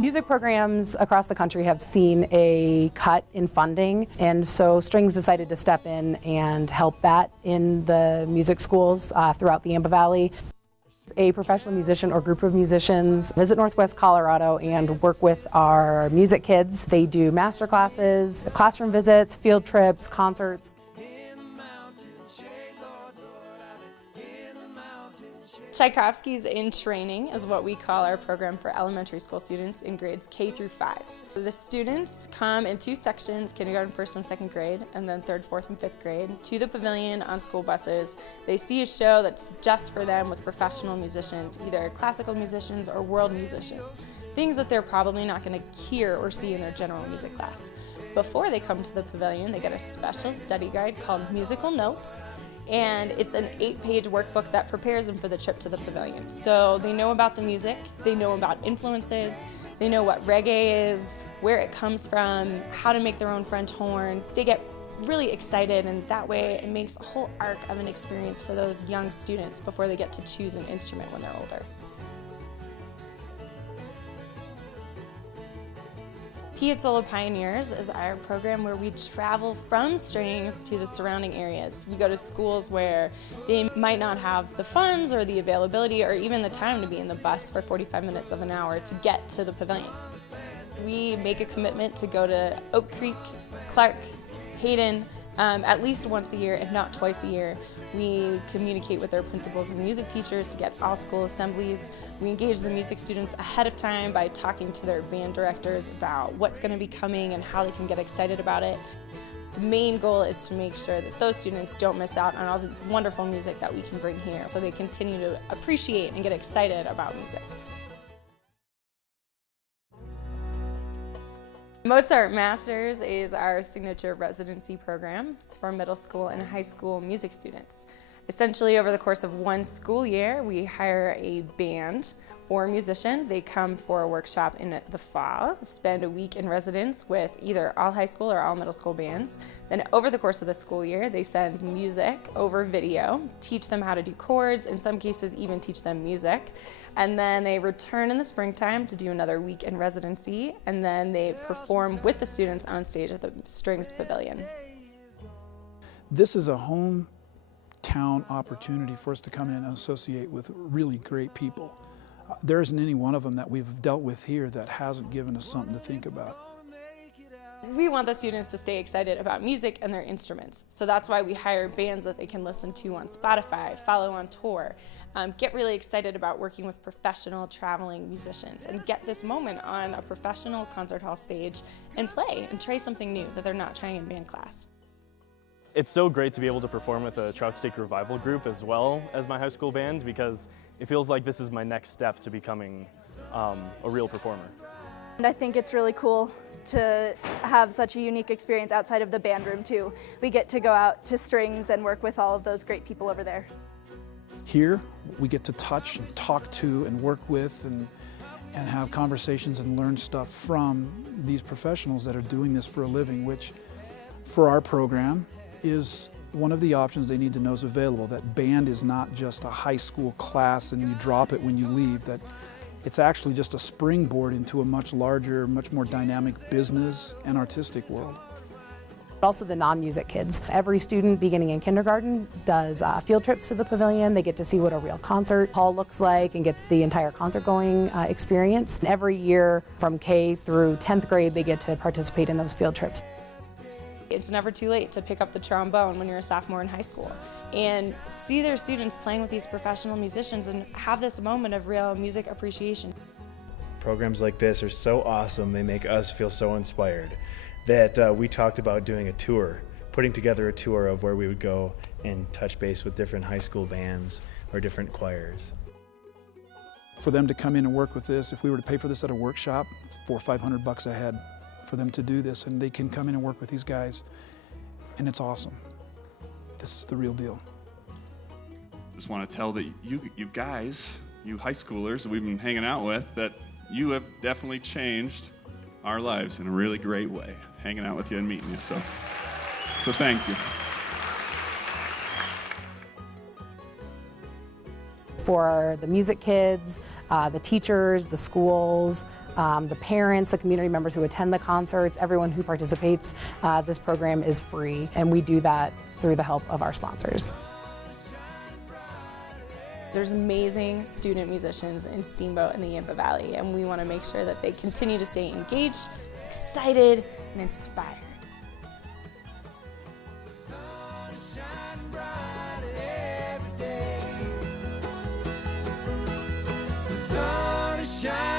Music programs across the country have seen a cut in funding, and so Strings decided to step in and help that in the music schools throughout the Amba Valley. A professional musician or group of musicians visit Northwest Colorado and work with our music kids. They do master classes, classroom visits, field trips, concerts. Tchaikovsky's in Training is what we call our program for elementary school students in grades K through 5. The students come in 2 sections, kindergarten, 1st and 2nd grade, and then 3rd, 4th, and 5th grade, to the pavilion on school buses. They see a show that's just for them with professional musicians, either classical musicians or world musicians, things that they're probably not going to hear or see in their general music class. Before they come to the pavilion, they get a special study guide called Musical Notes. And it's an 8-page workbook that prepares them for the trip to the pavilion. So they know about the music, they know about influences, they know what reggae is, where it comes from, how to make their own French horn. They get really excited, and that way it makes a whole arc of an experience for those young students before they get to choose an instrument when they're older. P Solo Pioneers is our program where we travel from Strings to the surrounding areas. We go to schools where they might not have the funds or the availability or even the time to be in the bus for 45 minutes of an hour to get to the pavilion. We make a commitment to go to Oak Creek, Clark, Hayden, at least once a year, if not twice a year. We communicate with our principals and music teachers to get all school assemblies. We engage the music students ahead of time by talking to their band directors about what's going to be coming and how they can get excited about it. The main goal is to make sure that those students don't miss out on all the wonderful music that we can bring here, so they continue to appreciate and get excited about music. Mozart Masters is our signature residency program. It's for middle school and high school music students. Essentially, over the course of 1 school year, we hire a band or musician. They come for a workshop in the fall, spend a week in residence with either all high school or all middle school bands. Then over the course of the school year, they send music over video, teach them how to do chords, in some cases even teach them music. And then they return in the springtime to do another week in residency, and then they perform with the students on stage at the Strings Pavilion. This is a hometown opportunity for us to come in and associate with really great people. There isn't any one of them that we've dealt with here that hasn't given us something to think about. We want the students to stay excited about music and their instruments, so that's why we hire bands that they can listen to on Spotify, follow on tour, get really excited about working with professional traveling musicians, and get this moment on a professional concert hall stage and play and try something new that they're not trying in band class. It's so great to be able to perform with a Trout Steak Revival group as well as my high school band, because it feels like this is my next step to becoming a real performer. And I think it's really cool to have such a unique experience outside of the band room too. We get to go out to Strings and work with all of those great people over there. Here, we get to touch and talk to and work with and have conversations and learn stuff from these professionals that are doing this for a living, which for our program is one of the options they need to know is available. That band is not just a high school class and you drop it when you leave, that it's actually just a springboard into a much larger, much more dynamic business and artistic world. Also the non-music kids. Every student beginning in kindergarten does field trips to the pavilion. They get to see what a real concert hall looks like and gets the entire concert going experience. And every year from K through 10th grade they get to participate in those field trips. It's never too late to pick up the trombone when you're a sophomore in high school and see their students playing with these professional musicians and have this moment of real music appreciation. Programs like this are so awesome. They make us feel so inspired that we talked about doing a tour, putting together a tour of where we would go and touch base with different high school bands or different choirs. For them to come in and work with this, if we were to pay for this at a workshop, it's $400 or $500 a head for them to do this, and they can come in and work with these guys, and it's awesome. This is the real deal. Just want to tell that you guys, you high schoolers that we've been hanging out with, that you have definitely changed our lives in a really great way, hanging out with you and meeting you. So thank you. for the music kids, the teachers, the schools, the parents, the community members who attend the concerts, everyone who participates. This program is free, and we do that through the help of our sponsors. There's amazing student musicians in Steamboat in the Yampa Valley, and we want to make sure that they continue to stay engaged, excited, and inspired. Sun is shining.